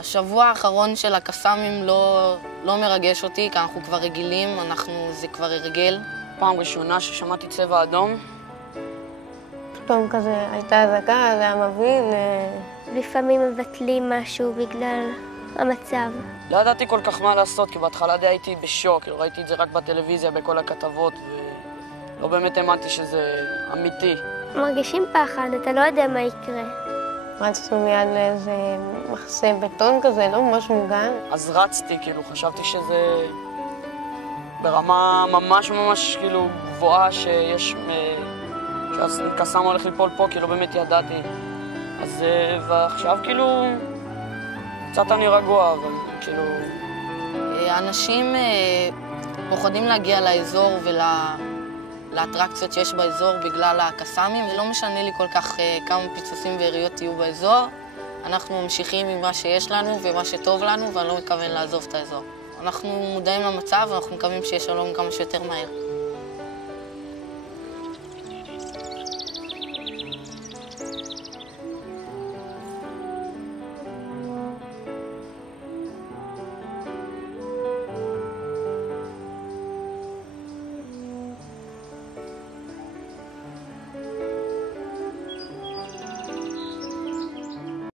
השבוע האחרון של הקסאמים לא מרגש אותי, כי אנחנו כבר רגילים, זה כבר הרגל. פעם ראשונה ששמעתי צבע אדום. פתאום כזה הייתה אזעקה, זה היה מבהיל. לפעמים מבטלים משהו בגלל המצב. לא ידעתי כל כך מה לעשות, כי בהתחלה די הייתי בשוק, ראיתי את זה רק בטלוויזיה, בכל הכתבות, ולא באמת האמנתי שזה אמיתי. מרגישים פחד, אתה לא יודע מה יקרה. רצנו מיד לאיזה מחסה בטון כזה, לא ממש מוגן. אז רצתי, חשבתי שזה ברמה ממש גבוהה שיש... שהקסאם הולך ליפול פה, לא באמת ידעתי. אז ועכשיו קצת אני רגוע, אבל אנשים פוחדים להגיע לאזור לאטרקציות שיש באזור בגלל הקסאמים. זה לא משנה לי כל כך כמה פיצוצים ויריות יהיו באזור. אנחנו ממשיכים עם מה שיש לנו ומה שטוב לנו, ואני לא מתכוון לעזוב את האזור. אנחנו מודעים למצב ואנחנו מקווים שיהיה שלום כמה שיותר מהר.